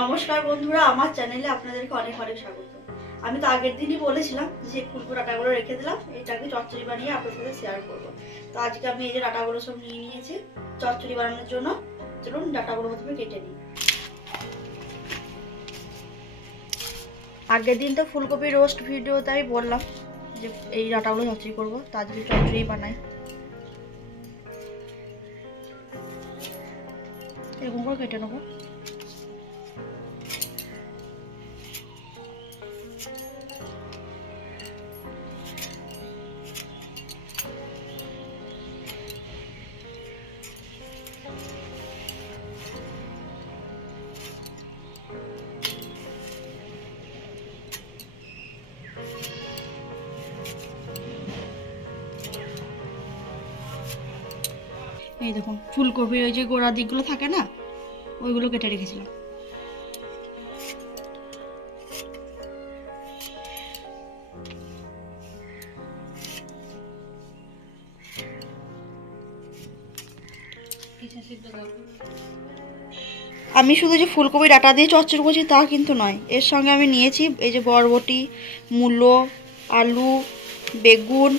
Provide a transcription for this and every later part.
নমস্কার বন্ধুরা, আমার চ্যানেলে আপনাদেরকে অনেক অনেক স্বাগত। আমি তো আগের দিনই বলেছিলাম যে ফুলকো ডাটাগুলো রেখে দিলাম, এটাকে চচ্চড়ি বানিয়ে আপনাদের সাথে শেয়ার করব। তো আজকে আমি এই যে ডাটাগুলো সব নিয়ে নিয়েছি চচ্চড়ি বানানোর জন্য। চলুন ডাটাগুলো প্রথমে কেটে নিই। আগের দিন তো ফুলকপি রোস্ট ভিডিওতে আমি বললাম যে এই ডাটাগুলো চচ্চড়ি করবো, তো আজকে চচ্চড়ি বানাই। এরকম করে কেটে নেবো। এই দেখুন ফুলকপির ওই যে গোড়া দিকগুলো থাকে না, ওইগুলো কেটে রেখেছিলাম। আমি শুধু যে ফুলকপি ডাটা দিয়ে চচ্চড়ি করছি তা কিন্তু নয়, এর সঙ্গে আমি নিয়েছি এই যে বরবটি, মূলো, আলু, বেগুন,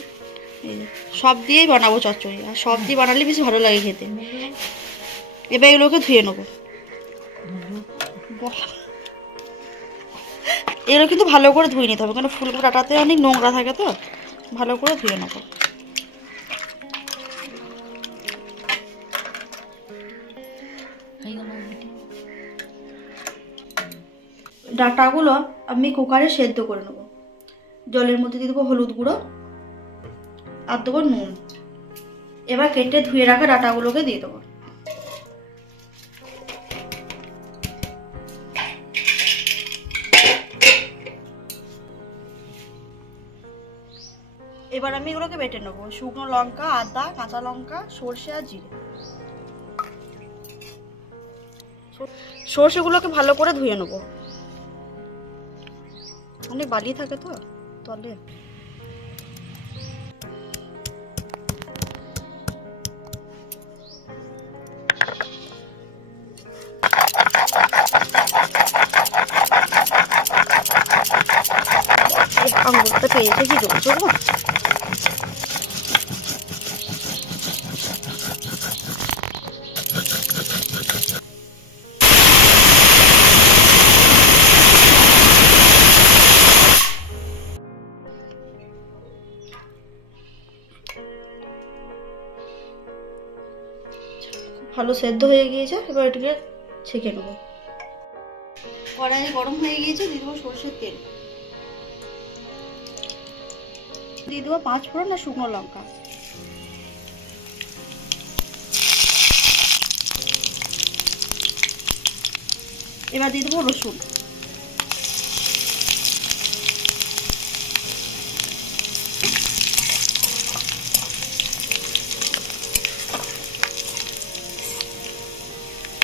সব দিয়েই বানাবো চচ্চড়ি। আর সব দিয়ে বানালে বেশি ভালো লাগে খেতে। এবার এগুলোকে ধুয়ে নেবো। এগুলো কিন্তু ভালো করে ধুয়ে নিতে হবে, কারণ ফুলকপি ডাটাতে অনেক নোংরা থাকে, তো ভালো করে ধুয়ে নেবো। ডাটাগুলো আমি কুকারে সেদ্ধ করে নেবো। জলের মধ্যে দিয়ে দেবো হলুদ গুঁড়ো আর দেবো নুন। এবার কেটে ধুয়ে রাখা ডাটাগুলোকে দিয়ে দেবো। এবার আমি এগুলোকে বেটে নেবো। শুকনো লঙ্কা, আদা, কাঁচা লঙ্কা, সর্ষে আর জিরে। সর্ষেগুলোকে ভালো করে ধুয়ে নেবো, অনেক বালি থাকে তো তলে। আঙুলটা পেয়েছে কি করছো গো? ভালো সেদ্ধ হয়ে গিয়েছে, এবার এটাকে ছেঁকে নেবো। কড়াই গরম হয়ে গিয়েছে, দিয়ে দেবো সরষের তেল, দিয়ে দেবো 5 ফোড়ন আর শুকনো লঙ্কা। এবার দিয়ে দেবো রসুন।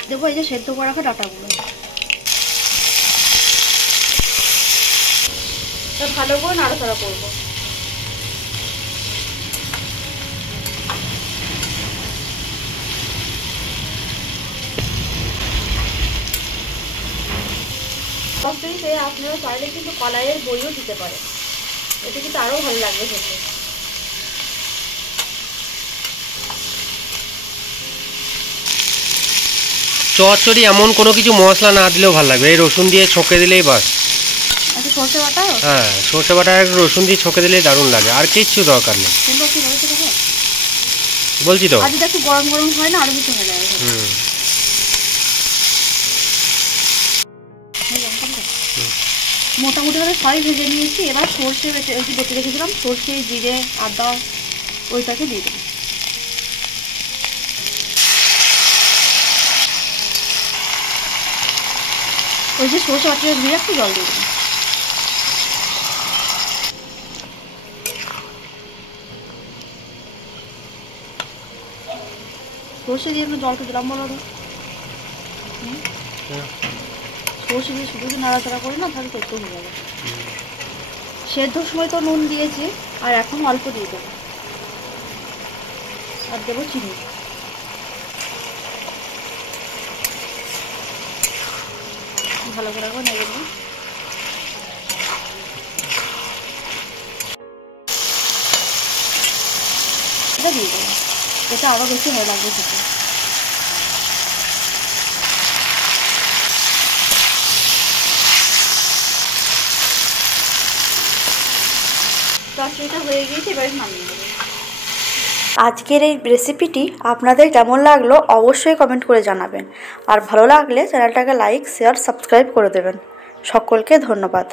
দেবো এই যে সেদ্ধ করে রাখা ডাটাগুলো। ভালো করে নাড়াচাড়া করবো। চচ্চড়িতে আপনারা চাইলে কিন্তু কলাইয়ের বড়িও দিতে পারেন, এতে কিন্তু আরো ভালো লাগবে খেতে। চচ্চড়ি এমন কোনো কিছু মশলা না দিলেও ভালো লাগবে, এই রসুন দিয়ে ছকে দিলেই বাস। আচ্ছা, সরষে বাটা? হ্যাঁ, সর্ষে বাটা আর রসুন দিয়ে ছকে দিলেই দারুণ লাগে, আর কিচ্ছু দরকার নেই। বলছি তো, আজ একটু গরম গরম হয় না, আরো বেশি ভালো লাগে। মোটামুটি ভাবে সবাই ভেজে নিয়েছি। এবার সর্ষে বেটে রেখেছিলাম, সর্ষে, জিরে, আদা, ওইটাকে দিয়ে দেবো। ওই যে সর্ষে বাটিটা ধুয়ে একটু জল দিয়ে দেবো। সর্ষে দিয়ে একটু জলটা দিলাম, বলো তো। সর্ষে দিয়ে শুধু নাড়াচাড়া করি না, তাহলে তেতো হয়ে যাবে। সেদ্ধর সময় তো নুন দিয়েছি, আর এখন অল্প দিয়ে দেবো। আর দেবো চিনি। ভালো করে একবার নেড়ে দেবো। এটা দিয়ে দেবো, এটা আরও বেশি ভালো লাগবে খেতে। চচ্চড়িটা হয়ে গিয়েছে, এবার নামিয়ে দেবো। আজকের এই রেসিপিটি আপনাদের কেমন লাগলো অবশ্যই কমেন্ট করে জানাবেন, আর ভালো লাগলে চ্যানেলটাকে লাইক, শেয়ার, সাবস্ক্রাইব করে দেবেন। সকলকে ধন্যবাদ।